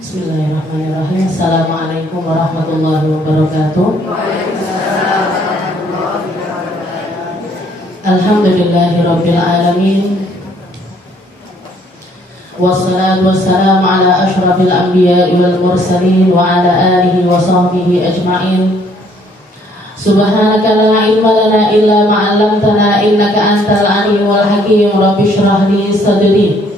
Bismillahirrahmanirrahim. Assalamualaikum warahmatullahi wabarakatuh. Alhamdulillahirabbil alamin. Wassalatu wassalamu ala asyrafil anbiya'i wal mursalin wa ala alihi wa sahbihi ajma'in. Subhanaka la ilma lana illa ma 'allamtana innaka antal alimul hakim. Rabbi shrah li sadri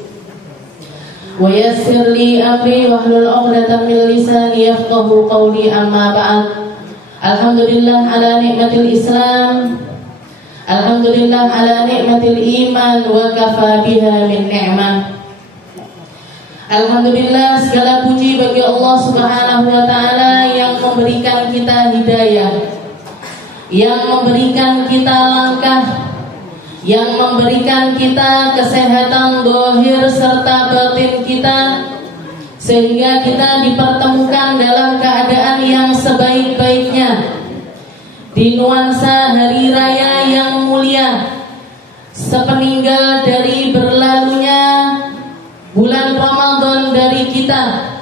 wa yassir li amri wahlul 'uqdatam min lisani yafqahu qawli, amma ba'd. Alhamdulillah ala nikmatil Islam, alhamdulillah ala nikmatil iman, wa kafa biha min ni'mah. Alhamdulillah, segala puji bagi Allah Subhanahu wa taala yang memberikan kita hidayah, yang memberikan kita langkah, yang memberikan kita kesehatan zahir serta batin kita, sehingga kita dipertemukan dalam keadaan yang sebaik-baiknya di nuansa hari raya yang mulia, sepeninggal dari berlalunya bulan Ramadan dari kita.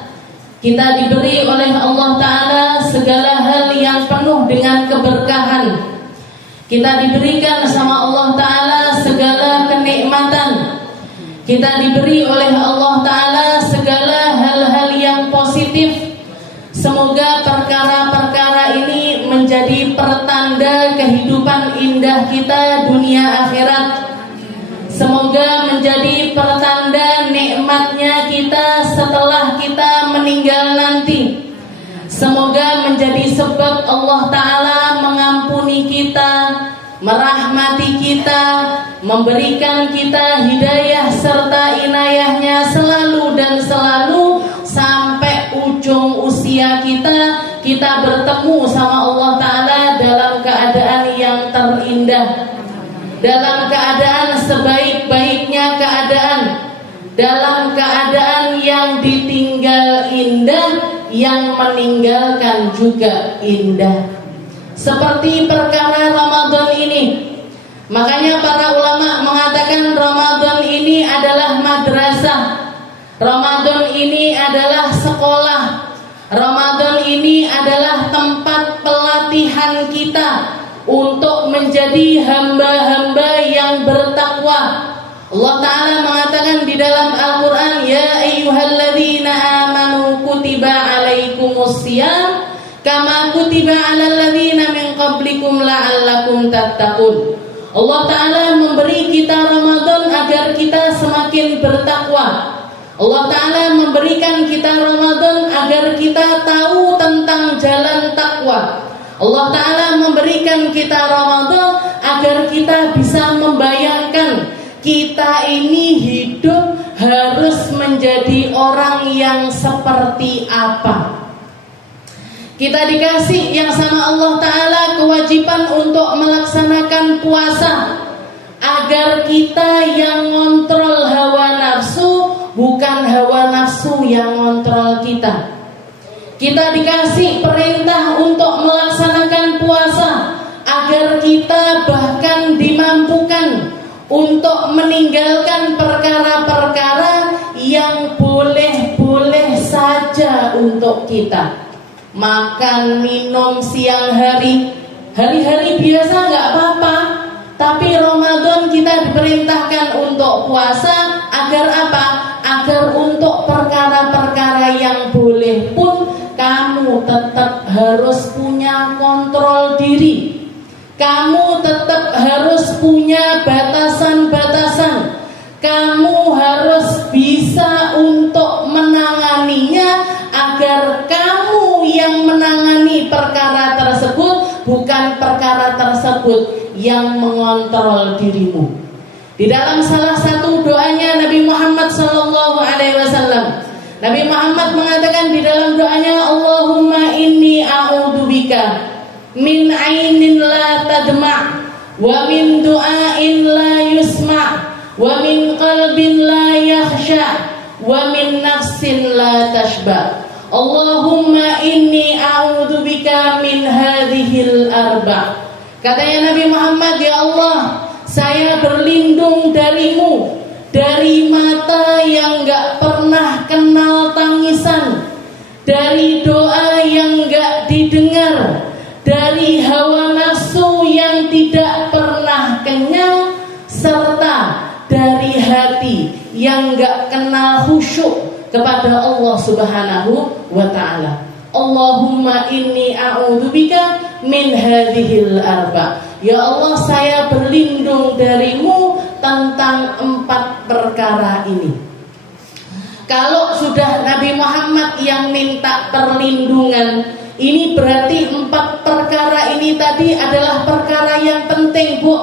Kita diberi oleh Allah Ta'ala segala hal yang penuh dengan keberkahan. Kita diberikan sama Allah Ta'ala segala kenikmatan. Kita diberi oleh Allah Ta'ala segala hal-hal yang positif. Semoga perkara-perkara ini menjadi pertanda kehidupan indah kita dunia akhirat. Semoga menjadi pertanda nikmatnya kita setelah kita meninggal nanti. Semoga menjadi sebab Allah Ta'ala mengampuni kita, merahmati kita, memberikan kita hidayah serta inayahnya selalu dan selalu sampai ujung usia kita. Kita bertemu sama Allah Ta'ala dalam keadaan yang terindah, dalam keadaan sebaik-baiknya keadaan, dalam keadaan yang ditinggal indah, yang meninggalkan juga indah. Seperti perkara Ramadan ini. Makanya para ulama mengatakan Ramadan ini adalah madrasah, Ramadan ini adalah sekolah, Ramadan ini adalah tempat pelatihan kita untuk menjadi hamba-hamba yang bertakwa. Allah Ta'ala mengatakan di dalam Al-Quran, ya ayyuhalladzina amanu kutiba alaikumus siyam kama kutiba alal ladzina min qablikum la'allakum tattaqun. Allah Ta'ala memberi kita Ramadan agar kita semakin bertakwa. Allah Ta'ala memberikan kita Ramadan agar kita tahu tentang jalan takwa. Allah Ta'ala memberikan kita Ramadan agar kita bisa membayangkan kita ini hidup harus menjadi orang yang seperti apa. Kita dikasih yang sama Allah Ta'ala kewajiban untuk melaksanakan puasa, agar kita yang ngontrol hawa nafsu, bukan hawa nafsu yang ngontrol kita. Kita dikasih perintah untuk melaksanakan puasa, agar kita bahkan dimampukan untuk meninggalkan perkara-perkara yang boleh-boleh saja untuk kita. Makan, minum siang hari, hari-hari biasa nggak apa-apa. Tapi Ramadan kita diperintahkan untuk puasa, agar apa? Agar untuk perkara-perkara yang boleh pun kamu tetap harus punya kontrol diri. Kamu tetap harus punya batasan-batasan. Kamu harus bisa untuk menanganinya, agar kamu yang menangani perkara tersebut, bukan perkara tersebut yang mengontrol dirimu. Di dalam salah satu doanya Nabi Muhammad SAW, Nabi Muhammad mengatakan di dalam doanya, Allahumma inni a'udzubika min ainin la tadma' wa min du'ain la yusma' wa min qalbin la yakhsha' wa min nafsin la tashba'. Allahumma inni a'udzubika min hadhil arba'. Katanya Nabi Muhammad, ya Allah, saya berlindung darimu dari mata yang gak pernah kenal tangisan, dari doa yang gak didengar, dari hawa nafsu yang tidak pernah kenyang, serta dari hati yang gak kenal khusyuk kepada Allah Subhanahu wa ta'ala. Allahumma inni a'udzubika min hadhil arba. Ya Allah, saya berlindung darimu tentang 4 perkara ini. Kalau sudah Nabi Muhammad yang minta perlindungan, ini berarti 4 perkara ini tadi adalah perkara yang penting, Bu.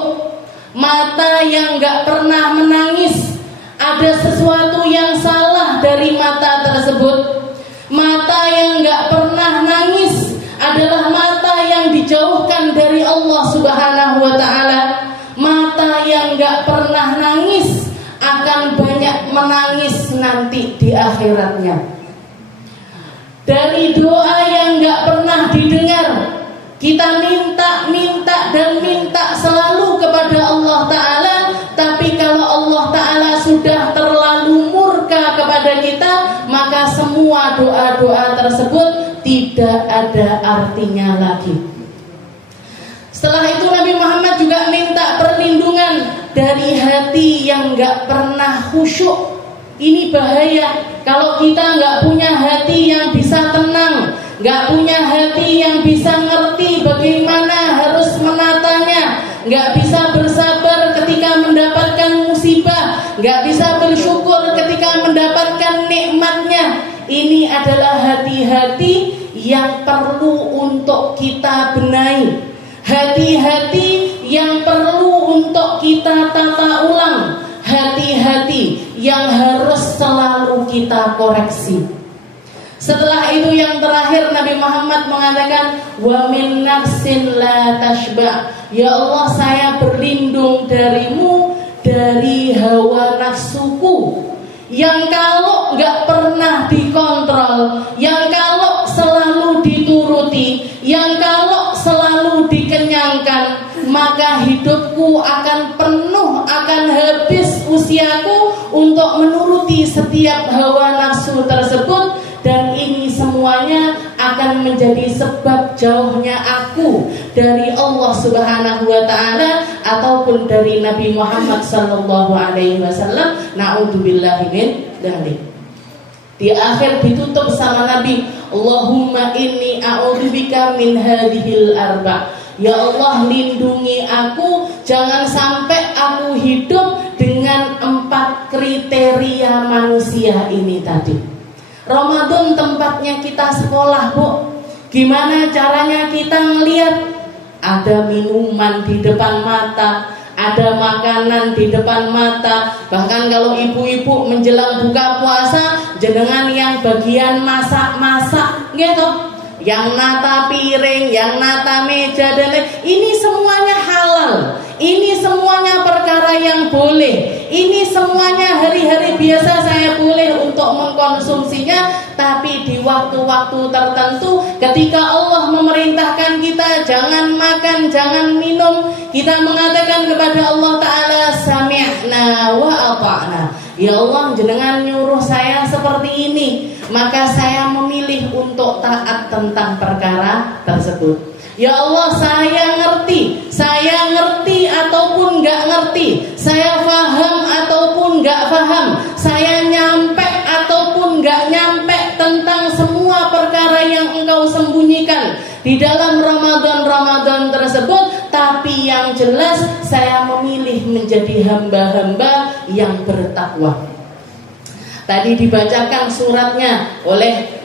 Mata yang gak pernah menangis, ada sesuatu yang salah dari mata tersebut. Mata yang gak pernah nangis adalah mata yang dijauhkan dari Allah Subhanahu wa ta'ala. Mata yang gak pernah nangis akan banyak menangis nanti di akhiratnya. Dari doa yang gak pernah didengar, kita minta dan minta selalu kepada Allah Ta'ala. Tapi kalau Allah Ta'ala sudah terlalu murka kepada kita, maka semua doa-doa tersebut tidak ada artinya lagi. Setelah itu Nabi Muhammad juga minta perlindungan dari hati yang gak pernah khusyuk. Ini bahaya. Kalau kita gak punya hati yang bisa tenang, gak punya hati yang bisa ngerti bagaimana harus menatanya, gak bisa bersabar ketika mendapatkan musibah, gak bisa bersyukur ketika mendapatkan nikmatnya. Ini adalah hati-hati yang perlu untuk kita benahi, hati-hati yang perlu untuk kita tata ulang, hati-hati yang harus selalu kita koreksi. Setelah itu yang terakhir Nabi Muhammad mengatakan, wa min nafsin la tashba. Ya Allah, saya berlindung darimu dari hawa nafsuku yang kalau gak pernah dikontrol, yang kalau selalu dituruti, yang kalau selalu dikenyangkan, maka hidupku akan penuh, akan habis usiaku untuk menuruti setiap hawa nafsu tersebut. Dan ini semuanya akan menjadi sebab jauhnya aku dari Allah Subhanahu wa ta'ala ataupun dari Nabi Muhammad sallallahu alaihi wasallam. Na'udzubillahi min dzalik. Di akhir ditutup sama Nabi, Allahumma inni a'udzubika min hadhil arba. Ya Allah, lindungi aku, jangan sampai aku hidup dengan 4 kriteria manusia ini tadi. Ramadan tempatnya kita sekolah, Bu. Gimana caranya kita ngelihat? Ada minuman di depan mata, ada makanan di depan mata. Bahkan kalau ibu-ibu menjelang buka puasa, jenengan yang bagian masak-masak gitu, yang nata piring, yang nata meja dan lain, ini semuanya halal. Ini semuanya perkara yang boleh. Ini semuanya hari-hari biasa saya boleh untuk mengkonsumsinya. Tapi di waktu-waktu tertentu, ketika Allah memerintahkan kita jangan makan, jangan minum, kita mengatakan kepada Allah Ta'ala, sami'na wa ata'na. Ya Allah, jenengan nyuruh saya seperti ini, maka saya memilih untuk taat tentang perkara tersebut. Ya Allah, saya ngerti ataupun gak ngerti, saya faham ataupun gak faham, saya nyampe ataupun gak nyampe tentang semua perkara yang Engkau sembunyikan di dalam Ramadan tersebut. Tapi yang jelas saya memilih menjadi hamba-hamba yang bertakwa. Tadi dibacakan suratnya oleh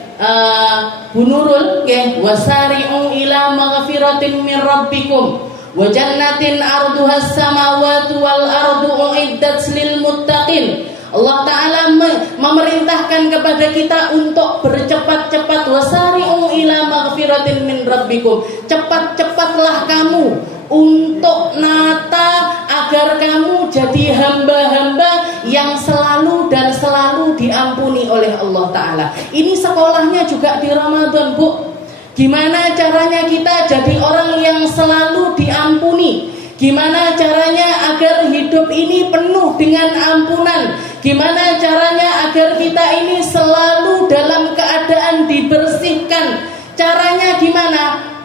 Bu Nurul, wasari'u ila maghfiratin min rabbikum wa jannatin arduhas samawati wal ardu uiddat lil muttaqin. Allah Ta'ala memerintahkan kepada kita untuk bercepat-cepat, wasari'u ila maghfiratin min rabbikum. Cepat-cepatlah kamu untuk nata agar kamu jadi hamba-hamba yang selalu dan selalu diampuni oleh Allah Ta'ala. Ini sekolahnya juga di Ramadan, Bu. Gimana caranya kita jadi orang yang selalu diampuni? Gimana caranya agar hidup ini penuh dengan ampunan? Gimana caranya agar kita ini selalu dalam keadaan dibersihkan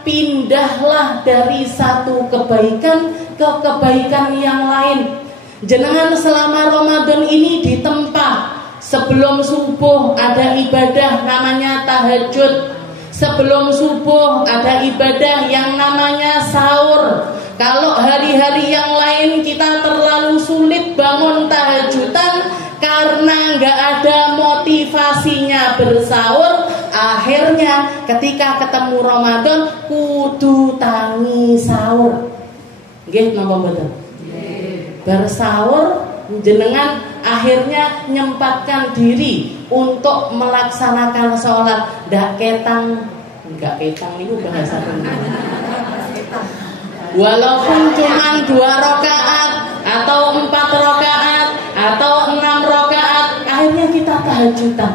pindahlah dari satu kebaikan ke kebaikan yang lain. Jenengan selama Ramadan ini ditempa. Sebelum subuh ada ibadah namanya tahajud. Sebelum subuh ada ibadah yang namanya sahur. Kalau hari-hari yang lain kita terlalu sulit bangun tahajudan karena nggak ada motivasinya bersahur, akhirnya ketika ketemu Ramadan kudu tangi sahur. Nggih napa mboten? Bersahur jenengan akhirnya nyempatkan diri untuk melaksanakan sholat. Nggak ketang itu bahasa walaupun cuma 2 rakaat atau 4 rakaat atau 6 rakaat, akhirnya kita tahajudan.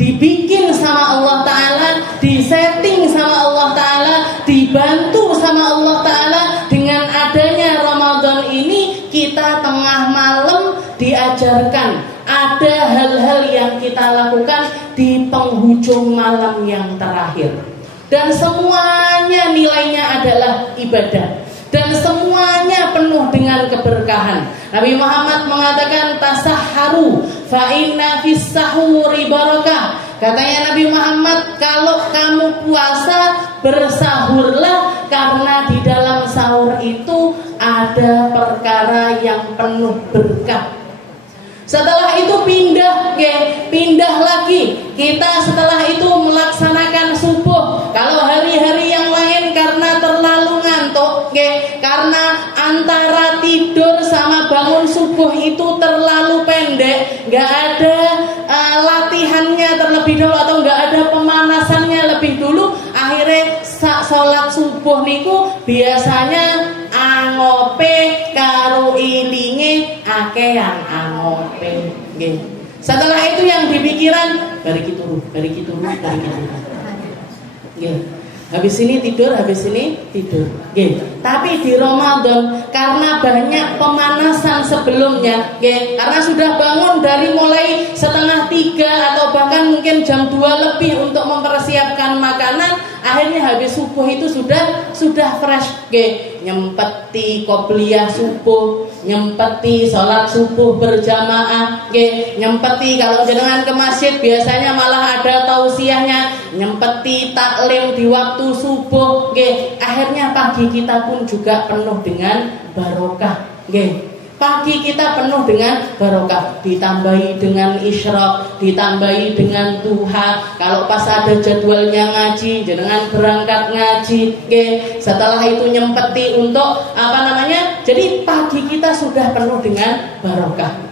Dibikin sama Allah Ta'ala, disetting sama Allah Ta'ala, dibantu sama Allah Ta'ala. Dengan adanya Ramadan ini, kita tengah malam diajarkan ada hal-hal yang kita lakukan di penghujung malam yang terakhir. Dan semuanya nilainya adalah ibadah. Dan semuanya penuh dengan keberkahan. Nabi Muhammad mengatakan tasahharu fa inna fis sahuri barakah. Katanya Nabi Muhammad, kalau kamu puasa bersahurlah karena di dalam sahur itu ada perkara yang penuh berkah. Setelah itu pindah lagi. Kita setelah itu melaksanakan subuh. Kalau hari-hari yang lain karena terlalu ngantuk, karena antara tidur sama bangun subuh itu terlalu pendek, nggak ada latihannya terlebih dulu atau nggak ada pemanasannya lebih dulu, akhirnya sholat subuh niku biasanya angope karo ilinge akean angope. Setelah itu yang dipikiran bariki turu. Habis ini tidur. Tapi di Ramadan karena banyak pemanasan sebelumnya, karena sudah bangun dari mulai 2:30 atau bahkan mungkin jam 2 lebih untuk mempersiapkan makanan, akhirnya habis subuh itu sudah fresh, nyempeti qobliyah subuh, nyempeti sholat subuh berjamaah, nyempeti kalau jenengan ke masjid biasanya malah ada tausiahnya, nyempeti taklim di waktu subuh, akhirnya pagi kita pun juga penuh dengan barokah. Pagi kita penuh dengan barokah, ditambahi dengan isyraq, ditambahi dengan duha. Kalau pas ada jadwalnya ngaji, jenengan berangkat ngaji. Setelah itu nyempeti untuk jadi pagi kita sudah penuh dengan barokah.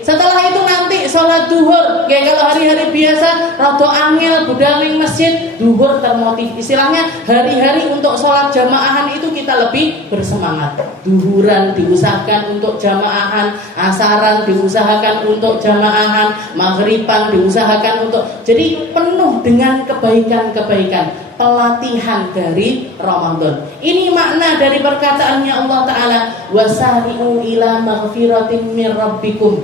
Setelah itu nanti sholat duhur. Kalau hari-hari biasa rada angel budal ning masjid, duhur termotiv. Istilahnya hari-hari untuk sholat jamaahan itu kita lebih bersemangat. Duhuran diusahakan untuk jamaahan, asaran diusahakan untuk jamaahan, maghriban diusahakan untuk. Jadi penuh dengan kebaikan-kebaikan. Pelatihan dari Ramadan. Ini makna dari perkataannya Allah Ta'ala, wasari'u ila maghfiratin min rabbikum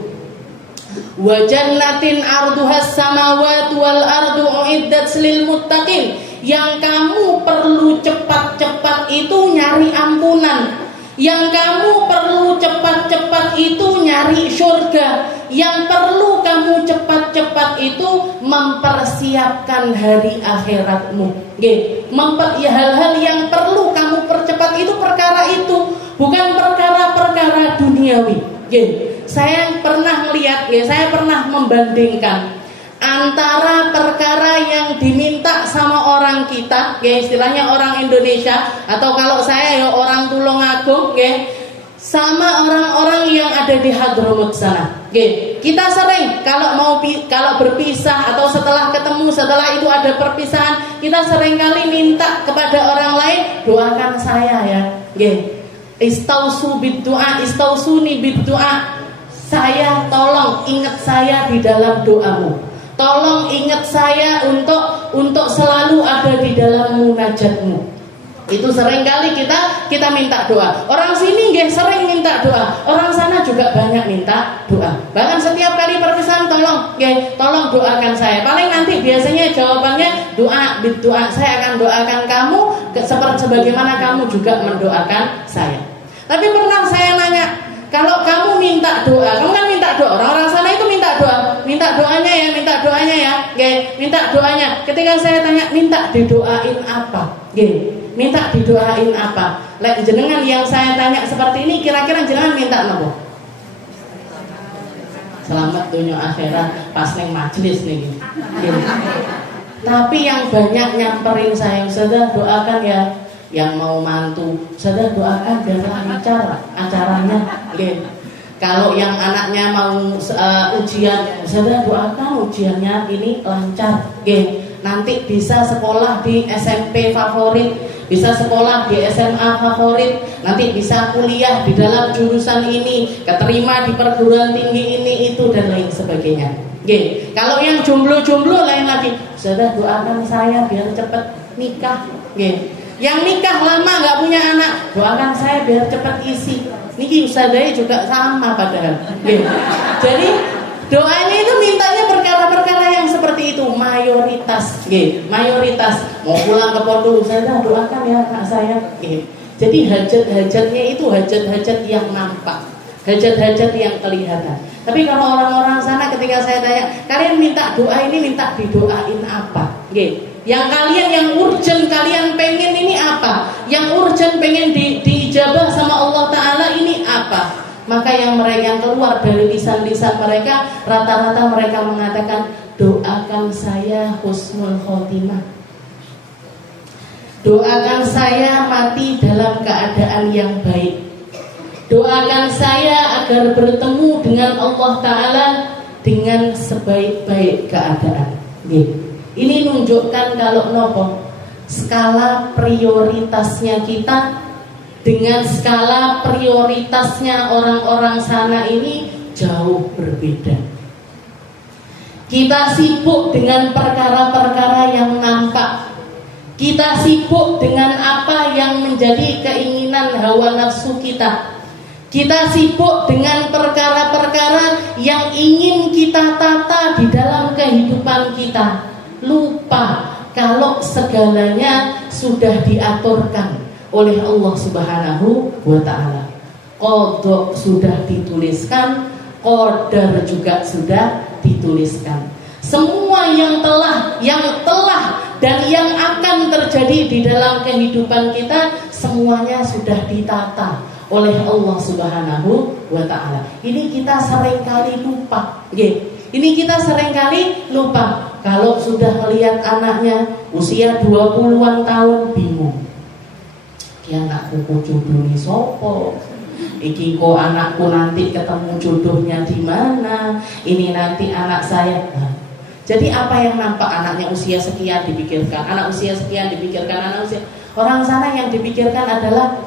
wa jannatin arduhas samawati wal ardu uiddat lil muttaqin. Yang kamu perlu cepat-cepat itu nyari ampunan. Yang kamu perlu cepat-cepat itu nyari surga. Yang perlu kamu cepat-cepat itu mempersiapkan hari akhiratmu. Hal-hal yang perlu kamu percepat itu perkara itu, bukan perkara-perkara duniawi. Saya pernah melihat, saya pernah membandingkan antara perkara yang diminta sama orang kita, istilahnya orang Indonesia, atau kalau saya ya orang Tulungagung, sama orang-orang yang ada di Hadramut sana. Kita sering kalau berpisah atau setelah ketemu, setelah itu ada perpisahan, kita sering kali minta kepada orang lain, doakan saya ya. Istausu bid-du'a, istausuni bid-du'a. Saya tolong ingat saya di dalam doamu. Tolong ingat saya untuk selalu ada di dalam munajatmu. Itu seringkali kita minta doa. Orang sini sering minta doa. Orang sana juga banyak minta doa. Bahkan setiap kali perpisahan tolong doakan saya. Paling nanti biasanya jawabannya doa. Saya akan doakan kamu seperti sebagaimana kamu juga mendoakan saya. Tapi pernah saya nanya, kalau kamu minta doa, kamu kan minta doa, orang-orang sana itu minta doanya ya, minta doanya. Ketika saya tanya, minta didoain apa? Minta didoain apa? Lek jenengan yang saya tanya seperti ini, kira-kira jenengan minta nopo? Selamat dunia akhirat pas neng majelis nih. Tapi yang banyak nyamperin saya, sudah doakan ya. Yang mau mantu, sudah doakan biar lancar acaranya. Kalau yang anaknya mau ujian, sudah doakan ujiannya ini lancar. Nanti bisa sekolah di SMP favorit, bisa sekolah di SMA favorit, nanti bisa kuliah di dalam jurusan ini, keterima di perguruan tinggi ini, itu dan lain sebagainya. Kalau yang jomblo-jomblo lain lagi, sudah doakan saya biar cepat nikah. Yang nikah lama nggak punya anak, doakan saya biar cepat isi. Niki ustadznya juga sama padahal. Jadi doanya itu mintanya perkara-perkara yang seperti itu, mayoritas. Mayoritas mau pulang ke pondok, saya doakan ya anak saya. Jadi hajat-hajatnya itu hajat-hajat yang nampak, hajat-hajat yang kelihatan. Tapi kalau orang-orang sana ketika saya tanya, kalian minta doa ini minta didoain apa? Yang kalian yang urgent kalian pengen ini apa? Yang urgent pengen diijabah sama Allah Ta'ala ini apa? Maka yang keluar dari lisan-lisan mereka, rata-rata mereka mengatakan, doakan saya husnul khotimah, doakan saya mati dalam keadaan yang baik, doakan saya agar bertemu dengan Allah Ta'ala dengan sebaik-baik keadaan. Ini menunjukkan kalau nopo skala prioritasnya kita dengan skala prioritasnya orang-orang sana ini jauh berbeda. Kita sibuk dengan perkara-perkara yang nampak, kita sibuk dengan apa yang menjadi keinginan hawa nafsu kita, kita sibuk dengan perkara-perkara yang ingin kita tata di dalam kehidupan kita. Lupa kalau segalanya sudah diaturkan oleh Allah Subhanahu wa Ta'ala. Qadha sudah dituliskan, qadar juga sudah dituliskan. Semua yang telah dan yang akan terjadi di dalam kehidupan kita, semuanya sudah ditata oleh Allah Subhanahu wa Ta'ala. Ini kita seringkali lupa. Ini kita seringkali lupa. Kalau sudah melihat anaknya usia 20-an tahun, bingung. Ya anakku jodohnya sopo? Iki kok anakku nanti ketemu jodohnya di mana? Ini nanti anak saya. Jadi apa yang nampak anaknya usia sekian dipikirkan, anak usia sekian dipikirkan, anak usia. Orang sana yang dipikirkan adalah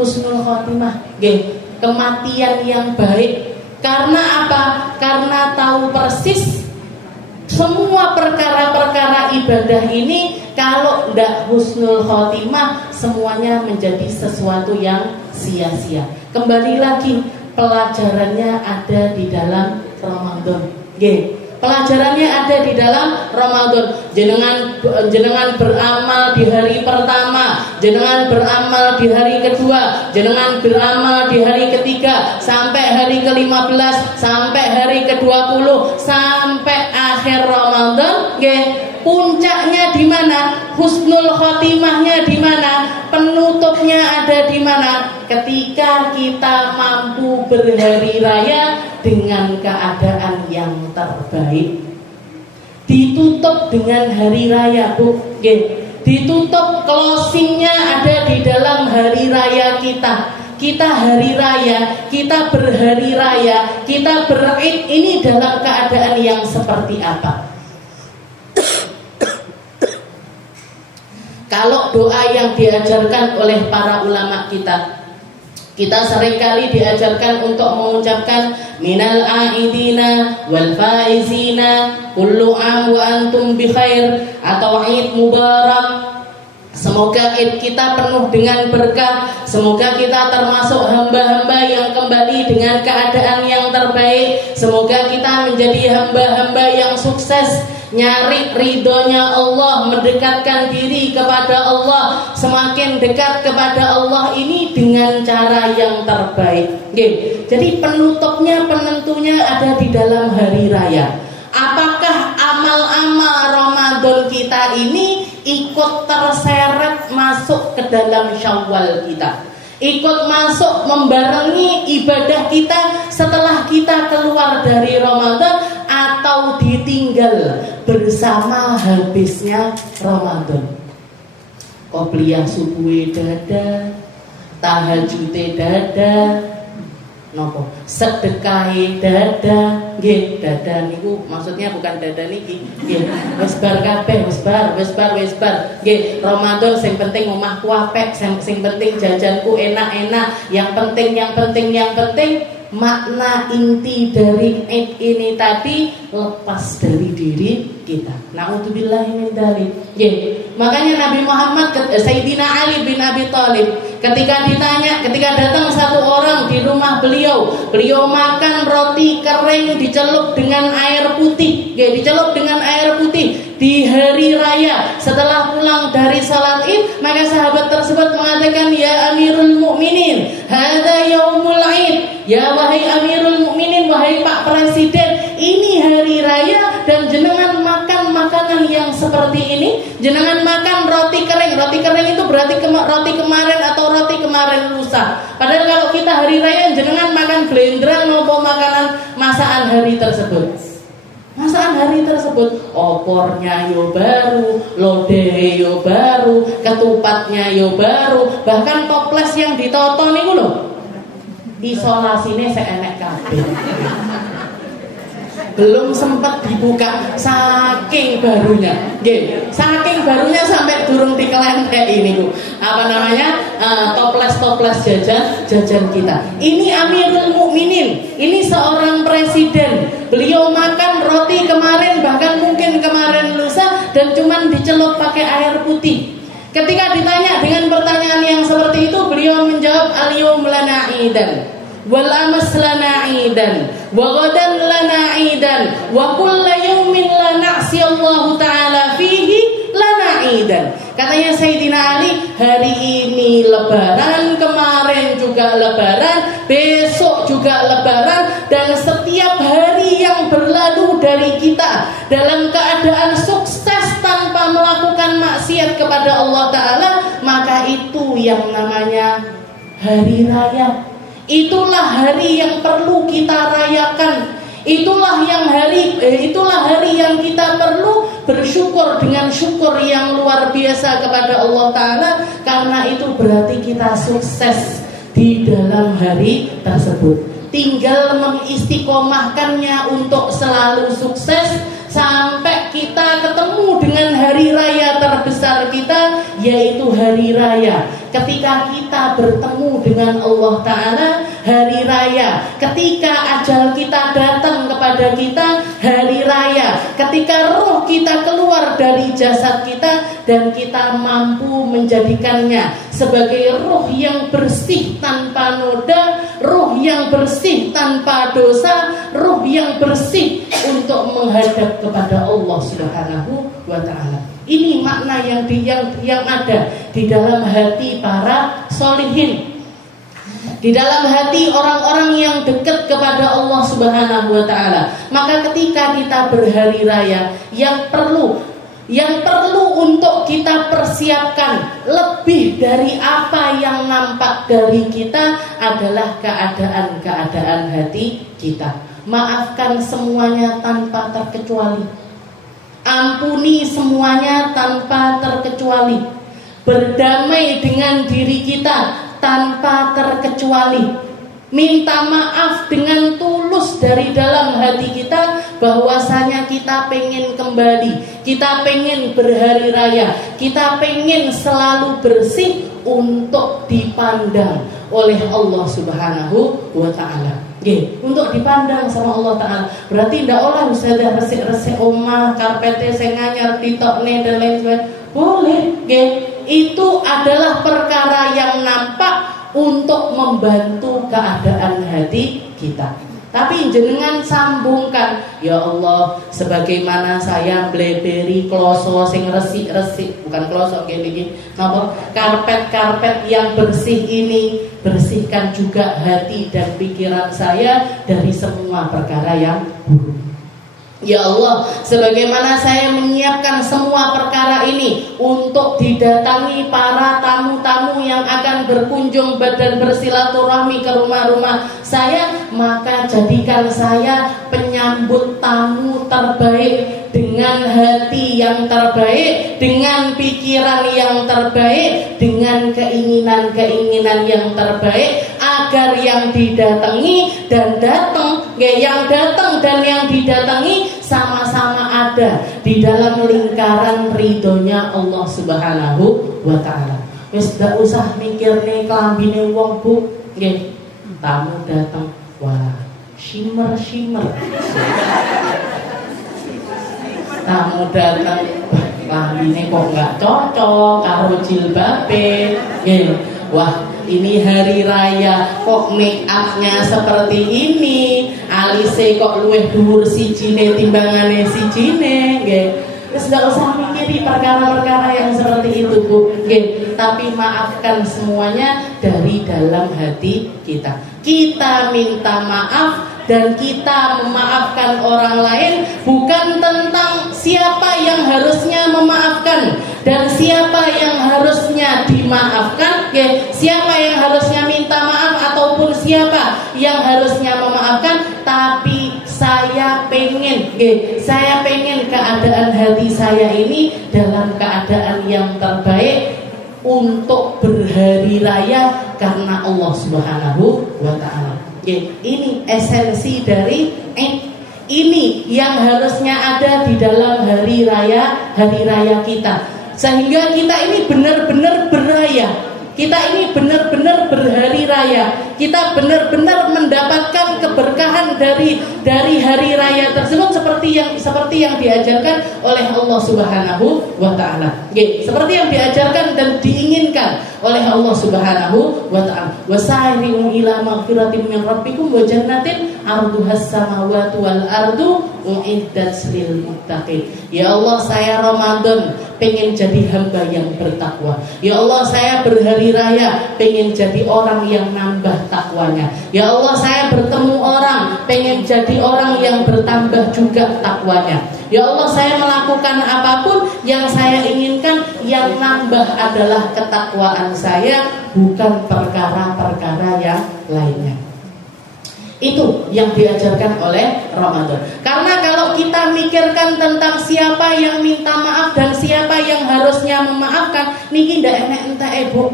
husnul khotimah, kematian yang baik. Karena apa? Karena tahu persis semua perkara-perkara ibadah ini kalau tidak husnul khotimah, semuanya menjadi sesuatu yang sia-sia. Kembali lagi, pelajarannya ada di dalam Ramadan. Pelajarannya ada di dalam Ramadan. Jenengan beramal di hari pertama, jenengan beramal di hari kedua, jenengan beramal di hari ketiga, sampai hari ke-15, sampai hari ke-20, sampai akhir Ramadan. Puncaknya di mana? Husnul khotimahnya di mana? Penutupnya ada di mana? Ketika kita mampu berhari raya dengan keadaan yang terbaik. Ditutup dengan hari raya, Bu. Ditutup, closingnya ada di dalam hari raya kita. Kita hari raya, kita berhari raya, kita berid ini dalam keadaan yang seperti apa? Kalau doa yang diajarkan oleh para ulama kita seringkali diajarkan untuk mengucapkan minal aidina wal faizina kullu am wa antum bi khair, atau Id Mubarak. Semoga Id kita penuh dengan berkah, semoga kita termasuk hamba-hamba yang kembali dengan keadaan yang terbaik, semoga kita menjadi hamba-hamba yang sukses, nyari ridhonya Allah, mendekatkan diri kepada Allah, semakin dekat kepada Allah ini dengan cara yang terbaik. Jadi penutupnya, penentunya ada di dalam hari raya. Apakah amal-amal Ramadan kita ini ikut terseret masuk ke dalam Syawal kita, ikut masuk membarengi ibadah kita setelah kita keluar dari Ramadan, atau ditinggal bersama habisnya Ramadan? Qobliyah subuh dada, tahajud dada, nopo sedekahe dada. Nggih, dada niku maksudnya bukan dada niki. Nggih, wis bar kabeh, wis bar. Nggih, Ramadan sing penting omahku apik, sing penting jajanku enak-enak, yang penting makna inti dari Eid ini tadi lepas dari diri kita. Na'udzubillahi min dzalik. Makanya Nabi Muhammad, Sayyidina Ali bin Abi Thalib, ketika datang satu orang di rumah beliau makan roti kering dicelup dengan air putih, di hari raya setelah pulang dari salat Id, maka sahabat tersebut mengatakan, ya Amirul Mukminin, hadza yaumul Id. Ya wahai Amirul Mukminin, wahai Pak Presiden, ini hari raya dan jenengan makan makanan yang seperti ini, jenengan makan roti kering. Roti kering itu berarti roti kemarin atau roti kemarin lusa. Padahal kalau kita hari raya jenengan makan blendrang maupun makanan masakan hari tersebut. Opornya yo baru, lodehe yo baru, ketupatnya yo baru, bahkan toples yang ditoto niku lho, isolasine seenek kabeh. Belum sempat dibuka saking barunya. Saking barunya sampai durung dikelentek ini Bu. Toples jajan kita. Ini Amirul Mukminin, ini seorang presiden. Beliau makan roti kemarin, bahkan mungkin kemarin lusa, dan cuman dicelup pakai air putih. Ketika ditanya dengan pertanyaan yang seperti itu, beliau menjawab, al-yawm lana idan, wal amas lana idan, wa ghadan lana idan, wa kulla yawmin la na'si Allah Ta'ala fihi lana idan. Katanya Sayyidina Ali, hari ini lebaran, kemarin juga lebaran, besok juga lebaran, dan setiap hari yang berlalu dari kita dalam keadaan sukses tanpa melakukan maksiat kepada Allah Ta'ala, maka itu yang namanya hari raya. Itulah hari yang perlu kita rayakan. Itulah hari yang kita perlu bersyukur dengan syukur yang luar biasa kepada Allah Ta'ala, karena itu berarti kita sukses di dalam hari tersebut. Tinggal mengistiqomahkannya untuk selalu sukses sampai kita ketemu dengan hari raya terbesar kita, yaitu hari raya ketika kita bertemu dengan Allah Ta'ala, hari raya ketika ajal kita datang kepada kita, hari raya ketika roh kita keluar dari jasad kita dan kita mampu menjadikannya sebagai roh yang bersih tanpa noda, roh yang bersih tanpa dosa, roh yang bersih untuk menghadap kepada Allah Subhanahu wa Ta'ala. Ini makna yang ada di dalam hati para solihin, di dalam hati orang-orang yang dekat kepada Allah Subhanahu wa Ta'ala. Maka ketika kita berhari raya, yang perlu untuk kita persiapkan lebih dari apa yang nampak dari kita adalah keadaan hati kita. Maafkan semuanya tanpa terkecuali. Ampuni semuanya tanpa terkecuali. Berdamai dengan diri kita tanpa terkecuali. Minta maaf dengan tulus dari dalam hati kita bahwasanya kita pengen kembali, kita pengen berhari raya, kita pengen selalu bersih untuk dipandang oleh Allah Subhanahu wa Ta'ala. Untuk dipandang sama Allah Ta'ala. Berarti tidak olah usah resik-resik omah, karpete sing anyar ditokne dan lain sebagainya. Boleh, itu adalah perkara yang nampak untuk membantu keadaan hati kita. tapi jenengan sambungkan, ya Allah, sebagaimana saya bleberi kloso sing resik-resik, bukan kloso gini napa, karpet-karpet yang bersih ini, bersihkan juga hati dan pikiran saya dari semua perkara yang buruk. Ya Allah, sebagaimana saya menyiapkan semua perkara ini untuk didatangi para tamu-tamu yang akan berkunjung dan bersilaturahmi ke rumah-rumah saya, maka jadikan saya penyambut tamu terbaik, dengan hati yang terbaik, dengan pikiran yang terbaik, dengan keinginan-keinginan yang terbaik, agar yang didatangi dan yang datang dan yang didatangi sama-sama ada di dalam lingkaran ridhonya Allah Subhanahu wa ta'ala. Wis gak usah mikir nih kelambine wong bu, nggih. Tamu datang, wah, shimmer. Tamu datang, kelambine kok gak cocok karo jilbabe, nggih. Wah, ini hari raya kok make upnya seperti ini, alise kok luwih dhuwur sijine timbangane sijine, nggih. Wis gak usah mikiri perkara-perkara yang seperti itu, Bu. Nggih, tapi maafkan semuanya dari dalam hati kita. Kita minta maaf dan kita memaafkan orang lain bukan tentang siapa yang harusnya memaafkan dan siapa yang harusnya dimaafkan, siapa yang harusnya minta maaf ataupun siapa yang harusnya memaafkan, tapi saya pengen keadaan hati saya ini dalam keadaan yang terbaik untuk berhari raya karena Allah Subhanahu wa ta'ala. Ini esensi dari ini yang harusnya ada di dalam hari raya kita, sehingga kita ini benar-benar berraya, kita ini benar-benar berhari raya, kita benar-benar mendapatkan keberkahan dari hari raya tersebut seperti yang diajarkan oleh Allah Subhanahu wa ta'ala. Seperti yang diajarkan dan diinginkan oleh Allah Subhanahu wa ta'ala. Wasari'u ila maghfiratin min rabbikum wa jannatin 'arduhas samawati wal ardu uiddat lil muttaqin. Ya Allah, saya Ramadan pengen jadi hamba yang bertakwa. Ya Allah, saya berhari raya pengen jadi orang yang nambah takwanya. Ya Allah, saya bertemu orang pengen jadi orang yang bertambah juga takwanya. Ya Allah, saya melakukan apapun yang saya inginkan, yang nambah adalah ketakwaan saya, bukan perkara-perkara yang lainnya. Itu yang diajarkan oleh Ramadan. Karena kalau kita mikirkan tentang siapa yang minta maaf dan siapa yang harusnya memaafkan, niki ndak enek entek Bu.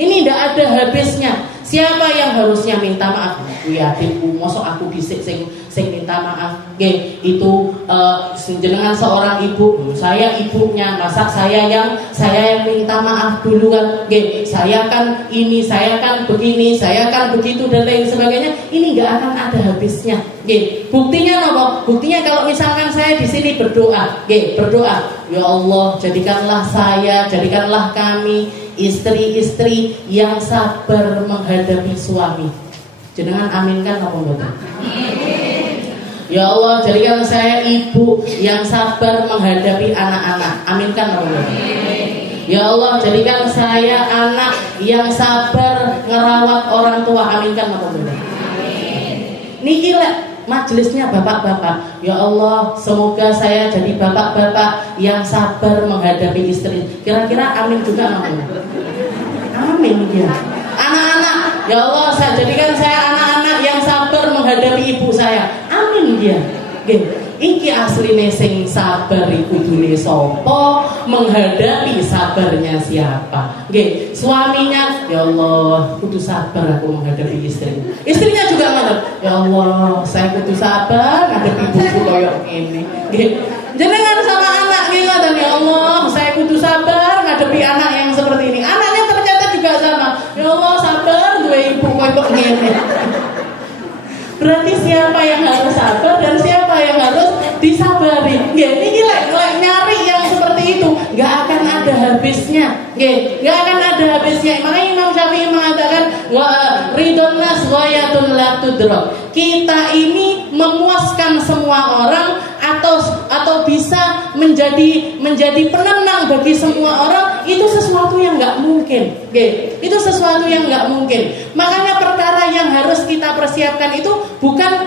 Ini ndak ada habisnya. Siapa yang harusnya minta maaf? Ya adikku, mosok aku dhisik sing minta maaf. Itu jenengan seorang ibu, saya ibunya, masa saya yang minta maaf duluan. Saya kan ini, saya kan begini, saya kan begitu dan lain sebagainya. Ini nggak akan ada habisnya. Buktinya apa? Buktinya kalau misalkan saya di sini berdoa, ya Allah, jadikanlah saya, jadikanlah kami istri-istri yang sabar menghadapi suami. Jenengan aminkan apa enggak? Ya Allah, jadikan saya ibu yang sabar menghadapi anak-anak. Aminkan apa enggak? Ya Allah, jadikan saya anak yang sabar ngerawat orang tua. Aminkan apa enggak? Niki lek majelisnya bapak-bapak. Ya Allah, semoga saya jadi bapak-bapak yang sabar menghadapi istri. Kira-kira amin juga enggak? Amin ya. Anak-anak, ya Allah, jadikan saya anak-anak yang sabar menghadapi ibu saya. Amin ya. Iki asline sing sabar iku kudune sapa, menghadapi sabarnya siapa. Suaminya, ya Allah, kudu sabar aku menghadapi istri. Istrinya juga ngono. Ya Allah, saya kudu sabar menghadapi ibuku koyo ngene. Jenengan sama anak ngoten, ya Allah, saya kudu sabar menghadapi anak yang seperti ini. Anaknya ternyata juga sama. Ya Allah, sabar duwe ibu koyo ngene. Berarti siapa yang harus sabar dan siapa yang harus disabari? Ini lek nyari yang seperti itu nggak akan ada habisnya. Nggak akan ada habisnya. Makanya Imam Syafi'i mengatakan ridhon nas ghayatun la tudrak. kita ini memuaskan semua orang atau bisa menjadi penenang bagi semua orang, itu sesuatu yang nggak mungkin. Itu sesuatu yang nggak mungkin. Makanya perkara yang harus kita persiapkan itu bukan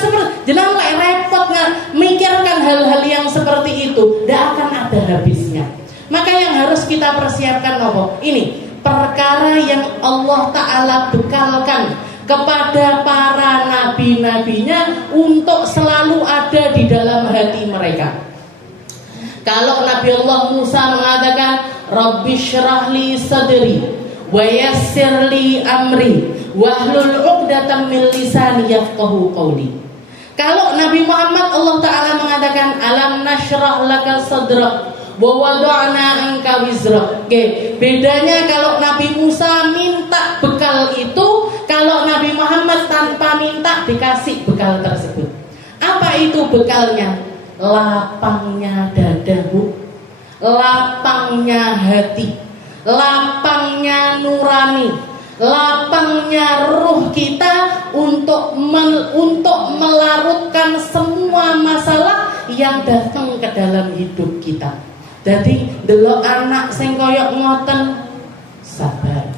seperti jenang repot mikirkan hal-hal yang seperti itu, tidak akan ada habisnya. Maka yang harus kita persiapkan apa? Ini perkara yang Allah Ta'ala bekalkan kepada para nabi-nabinya untuk selalu ada di dalam hati mereka. Kalau Nabi Allah Musa mengatakan Rabbi syrahli sadri wa yassirli amri wahlul 'uqdatam min lisani yafqahu qawli. Kalau Nabi Muhammad, Allah Ta'ala mengatakan alam nashrah laka sadrak wa wada'na anka wizrak. Bedanya kalau Nabi Musa minta bekal itu, kalau Nabi Muhammad tanpa minta dikasih bekal tersebut. Apa itu bekalnya? Lapangnya dadamu, lapangnya hati, lapangnya nurani, lapangnya ruh kita untuk melarutkan semua masalah yang datang ke dalam hidup kita. Jadi delok anak sing koyok ngoten sabar,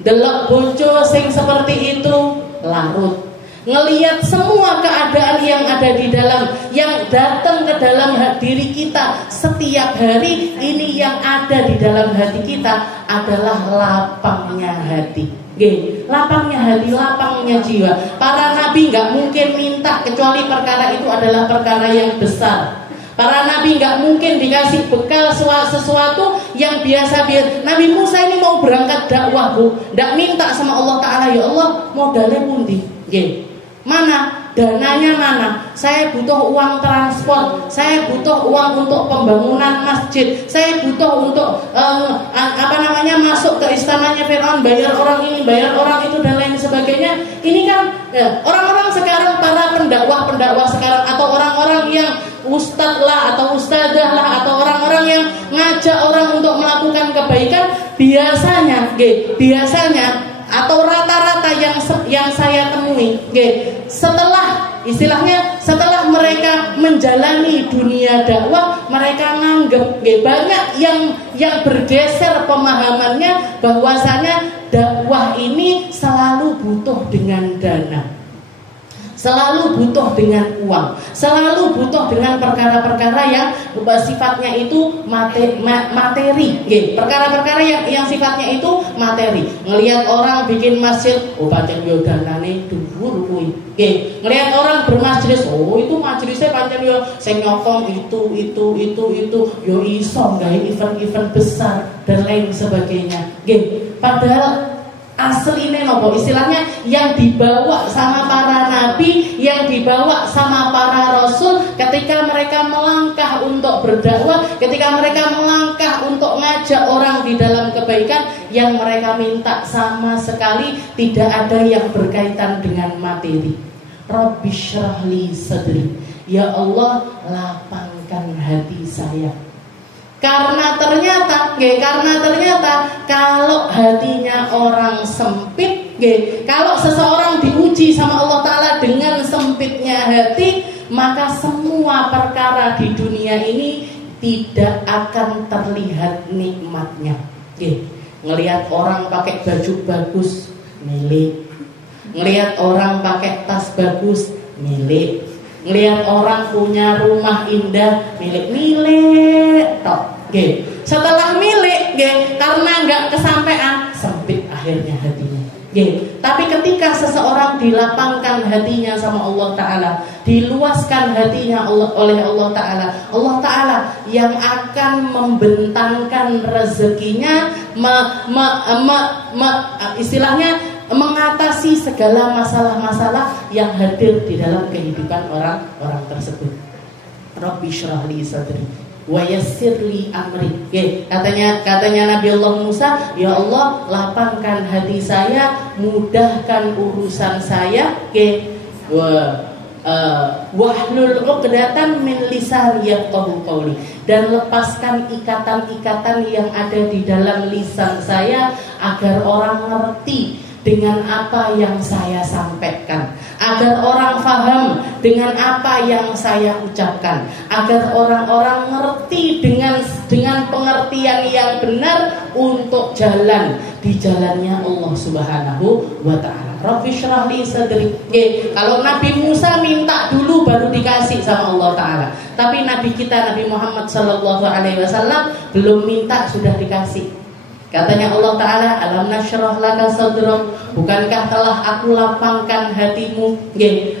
delok bojo sing seperti itu larut. Ngelihat semua keadaan yang ada di dalam, yang datang ke dalam diri kita setiap hari, ini yang ada di dalam hati kita adalah lapangnya hati. Lapangnya hati, lapangnya jiwa. Para nabi nggak mungkin minta kecuali perkara itu adalah perkara yang besar. Para nabi nggak mungkin dikasih bekal sesuatu yang biasa-biasa. Nabi Musa ini mau berangkat dakwah, Bu, nggak minta sama Allah Ta'ala, ya Allah modalnya pundi? Mana? Dananya mana? Saya butuh uang transport, saya butuh uang untuk pembangunan masjid, saya butuh untuk masuk ke istananya Firaun, bayar orang ini, bayar orang itu dan lain sebagainya. Ini kan orang-orang sekarang, para pendakwah sekarang, atau orang-orang yang ustadz lah atau ustadzah lah, atau orang-orang yang ngajak orang untuk melakukan kebaikan, biasanya atau rata-rata yang saya temui, setelah mereka menjalani dunia dakwah, mereka nganggep banyak yang bergeser pemahamannya bahwasanya dakwah ini selalu butuh dengan dana, selalu butuh dengan uang, selalu butuh dengan perkara-perkara yang sifatnya itu materi. Perkara-perkara yang sifatnya itu materi. Ngelihat orang bikin masjid, oh pancen yo danane dhuwur kuwi. Ngelihat orang bermajlis, oh itu majlisnya pancen yo sing nyokong itu yo iso gawe event-event besar dan lain sebagainya. Padahal aslinya nopo, istilahnya yang dibawa sama para nabi, yang dibawa sama para rasul ketika mereka melangkah untuk berdakwah, ketika mereka melangkah untuk ngajak orang di dalam kebaikan, yang mereka minta sama sekali tidak ada yang berkaitan dengan materi. Rabbi syrahli sadri, ya Allah lapangkan hati saya. Karena ternyata kalau hatinya orang sempit, kalau seseorang diuji sama Allah Ta'ala dengan sempitnya hati, maka semua perkara di dunia ini tidak akan terlihat nikmatnya. Ngelihat orang pakai baju bagus, milik. Ngelihat orang pakai tas bagus, milik. Ngelihat orang punya rumah indah, milik tok. Setelah milik, karena nggak kesampean, sempit akhirnya hatinya. Tapi ketika seseorang dilapangkan hatinya sama Allah Ta'ala, diluaskan hatinya oleh Allah Ta'ala, Allah Ta'ala yang akan membentangkan rezekinya, istilahnya mengatasi segala masalah-masalah yang hadir di dalam kehidupan orang tersebut. Rabbi syrahli sadri wa yassirli amri. Katanya Nabi Allah Musa, ya Allah lapangkan hati saya, mudahkan urusan saya. Wahlul 'uqdatam min lisani yafqahu qawli, dan lepaskan ikatan-ikatan yang ada di dalam lisan saya agar orang ngerti dengan apa yang saya sampaikan, agar orang paham dengan apa yang saya ucapkan, agar orang-orang ngerti dengan pengertian yang benar untuk jalan di jalannya Allah Subhanahu wa ta'ala. Rabbi syrah li sadri. Kalau Nabi Musa minta dulu baru dikasih sama Allah Ta'ala. Tapi Nabi kita Nabi Muhammad sallallahu alaihi wasallam belum minta sudah dikasih. Katanya Allah Ta'ala, alam nasyrah laka sadrak, bukankah telah aku lapangkan hatimu?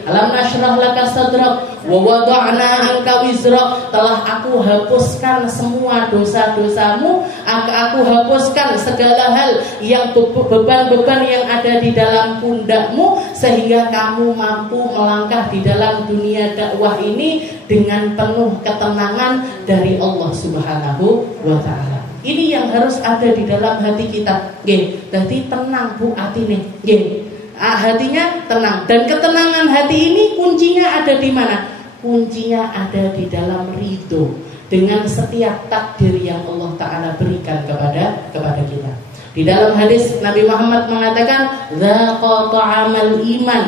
Alam nasyrah laka sadrak wa wada'na anka wizrak, telah aku hapuskan semua dosa-dosamu, aku hapuskan segala hal yang beban-beban yang ada di dalam pundakmu, sehingga kamu mampu melangkah di dalam dunia dakwah ini dengan penuh ketenangan dari Allah Subhanahu wa Ta'ala. Ini yang harus ada di dalam hati kita. Berarti tenang bu atine. Hatinya tenang. Dan ketenangan hati ini kuncinya ada di mana? Kuncinya ada di dalam ridho dengan setiap takdir yang Allah Ta'ala berikan kepada kita. Di dalam hadis Nabi Muhammad mengatakan, "Dzaqa ta'amal iman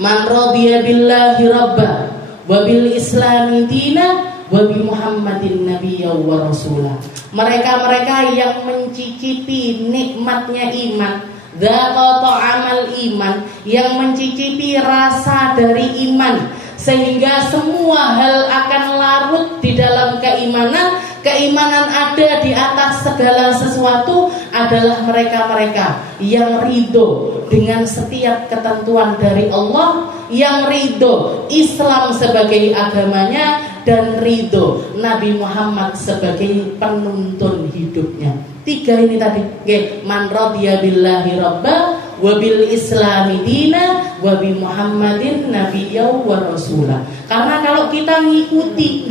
man radiya billahi rabba wa bil islami dina wa bi Muhammadin nabiyya wa rasulah." Mereka-mereka yang mencicipi nikmatnya iman, dzaqa ta'amal iman, yang mencicipi rasa dari iman, sehingga semua hal akan larut di dalam keimanan. Keimanan ada di atas segala sesuatu, adalah mereka-mereka yang ridho dengan setiap ketentuan dari Allah, yang ridho Islam sebagai agamanya, dan ridho Nabi Muhammad sebagai penuntun hidupnya. Tiga ini tadi. Man radiya billahi rabba wa bil islami dina wa bi Muhammadin nabiyya wa rasulah. Karena kalau kita ngikuti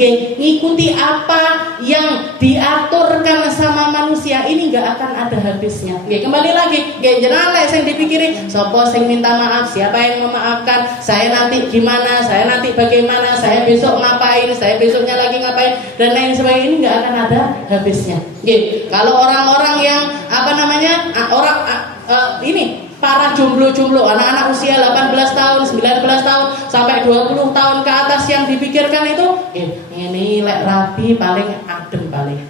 apa yang diaturkan sama manusia, ini nggak akan ada habisnya. Kembali lagi, jangan lek sing dipikiri sapa sing minta maaf, siapa yang memaafkan, saya nanti gimana, saya nanti bagaimana, saya besok ngapain, saya besoknya lagi ngapain, dan lain sebagainya. Ini nggak akan ada habisnya. Kalau orang-orang yang ini para jomblo-jomblo, anak-anak usia 18 tahun, 19 tahun sampai 20 tahun ke atas yang dipikirkan itu, ini lek rapi paling adem paling.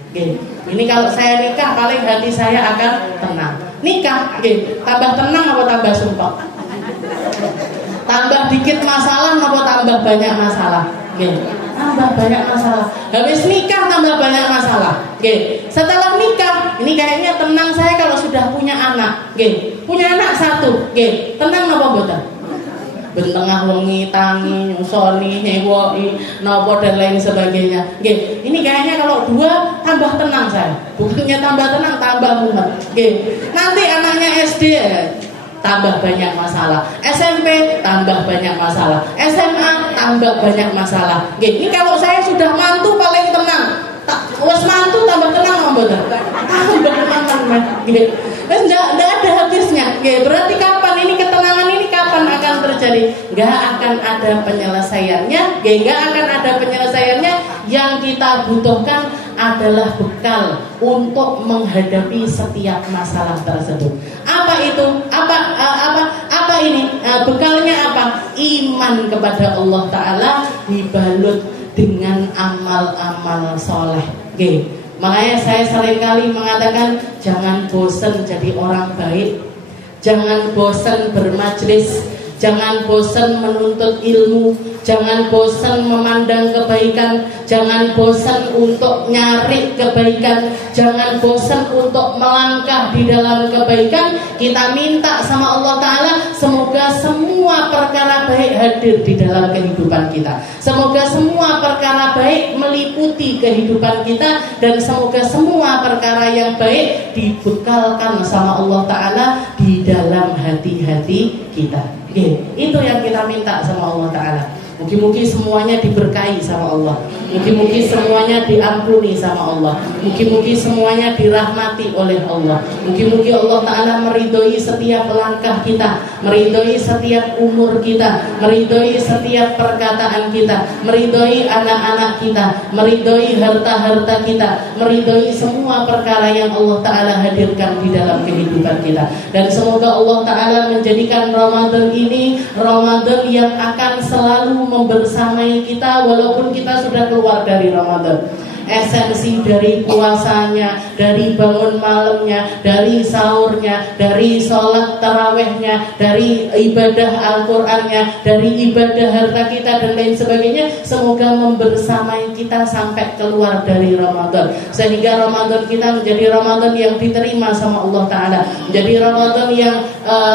Ini kalau saya nikah paling hati saya akan tenang. Nikah, tambah tenang apa tambah sumpah? Tambah dikit masalah apa tambah banyak masalah? Tambah banyak masalah. Habis nikah tambah banyak masalah. Setelah nikah, ini kayaknya tenang saya kalau sudah punya anak. Punya anak satu. Tenang apa boten? Bentengah wengi, tangi, nyusoni, nyewoki, nopo dan lain sebagainya. Ini kayaknya kalau dua tambah tenang saya. Bukannya tambah tenang, tambah mumet. Nanti anaknya SD tambah banyak masalah, SMP tambah banyak masalah, SMA tambah banyak masalah. Ini kalau saya sudah mantu paling tenang. Wes mantu tambah tenang mboten? Tambah tenang. Enggak ada habisnya. Berarti kapan ini ketenangan ini kapan akan terjadi? Enggak akan ada penyelesaiannya. Enggak akan ada penyelesaiannya. Yang kita butuhkan adalah bekal untuk menghadapi setiap masalah tersebut. Apa itu? Apa ini? Bekalnya apa? Iman kepada Allah Ta'ala dibalut dengan amal-amal soleh. Makanya saya seringkali mengatakan, jangan bosan jadi orang baik, jangan bosan bermajlis, jangan bosan menuntut ilmu, jangan bosan memandang kebaikan, jangan bosan untuk nyari kebaikan, jangan bosan untuk melangkah di dalam kebaikan. Kita minta sama Allah Ta'ala, semoga semua perkara baik hadir di dalam kehidupan kita, semoga semua perkara baik meliputi kehidupan kita, dan semoga semua perkara yang baik dibekalkan sama Allah Ta'ala di dalam hati-hati kita. Itu yang kita minta sama Allah Ta'ala. Mugi-mugi semuanya diberkahi sama Allah. Mugi-mugi semuanya diampuni sama Allah. Mugi-mugi semuanya dirahmati oleh Allah. Mugi-mugi Allah Ta'ala meridhoi setiap langkah kita, meridhoi setiap umur kita, meridhoi setiap perkataan kita, meridhoi anak-anak kita, meridhoi harta-harta kita, meridhoi semua perkara yang Allah Ta'ala hadirkan di dalam kehidupan kita. Dan semoga Allah Ta'ala menjadikan Ramadan ini Ramadan yang akan selalu membersamai kita walaupun kita sudah keluar dari Ramadan. Esensi dari puasanya, dari bangun malamnya, dari sahurnya, dari sholat tarawehnya, dari ibadah Al-Qur'annya, dari ibadah harta kita dan lain sebagainya, semoga membersamai kita sampai keluar dari Ramadan, sehingga Ramadan kita menjadi Ramadan yang diterima sama Allah Ta'ala, menjadi Ramadan yang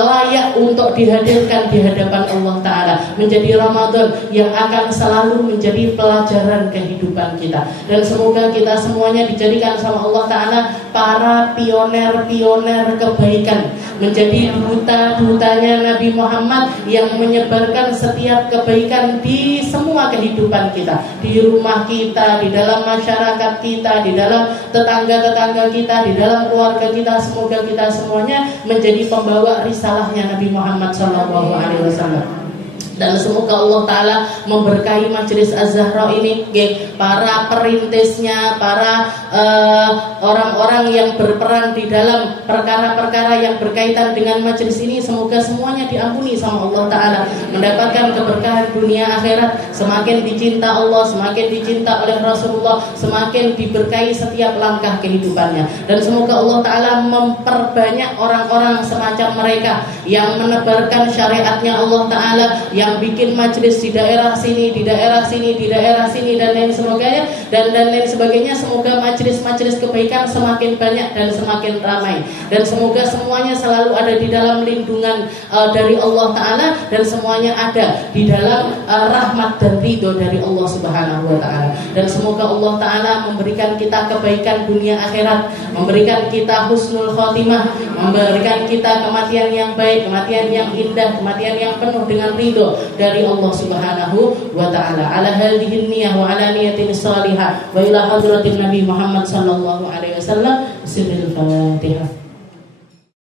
layak untuk dihadirkan di hadapan Allah Ta'ala, menjadi Ramadan yang akan selalu menjadi pelajaran kehidupan kita. Dan semoga kita semuanya dijadikan sama Allah Ta'ala para pioner-pioner kebaikan, menjadi duta-dutanya Nabi Muhammad yang menyebarkan setiap kebaikan di semua kehidupan kita, di rumah kita, di dalam masyarakat kita, di dalam tetangga-tetangga kita, di dalam keluarga kita. Semoga kita semuanya menjadi pembawa risalahnya Nabi Muhammad SAW. Dan semoga Allah Ta'ala memberkahi Majelis Az-Zahra ini, para perintisnya, para orang-orang yang berperan di dalam perkara-perkara yang berkaitan dengan majelis ini. Semoga semuanya diampuni sama Allah Ta'ala, mendapatkan keberkahan dunia akhirat, semakin dicinta Allah, semakin dicinta oleh Rasulullah, semakin diberkahi setiap langkah kehidupannya. Dan semoga Allah Ta'ala memperbanyak orang-orang semacam mereka yang menebarkan syariatnya Allah Ta'ala, yang bikin majelis di daerah sini, di daerah sini, di daerah sini, dan lain sebagainya, dan lain sebagainya. Semoga majelis-majelis kebaikan semakin banyak dan semakin ramai, dan semoga semuanya selalu ada di dalam lindungan dari Allah Ta'ala, dan semuanya ada di dalam rahmat dan ridho dari Allah Subhanahu wa Ta'ala. Dan semoga Allah Ta'ala memberikan kita kebaikan dunia akhirat, memberikan kita husnul khotimah, memberikan kita kematian yang baik, kematian yang indah, kematian yang penuh dengan ridho dari Allah Subhanahu wa Ta'ala. Ala hadhihi niyyah wa ala niyatin salihah wa ila hadratin Nabi Muhammad sallallahu alaihi wasallam. Sirrul Fatihah.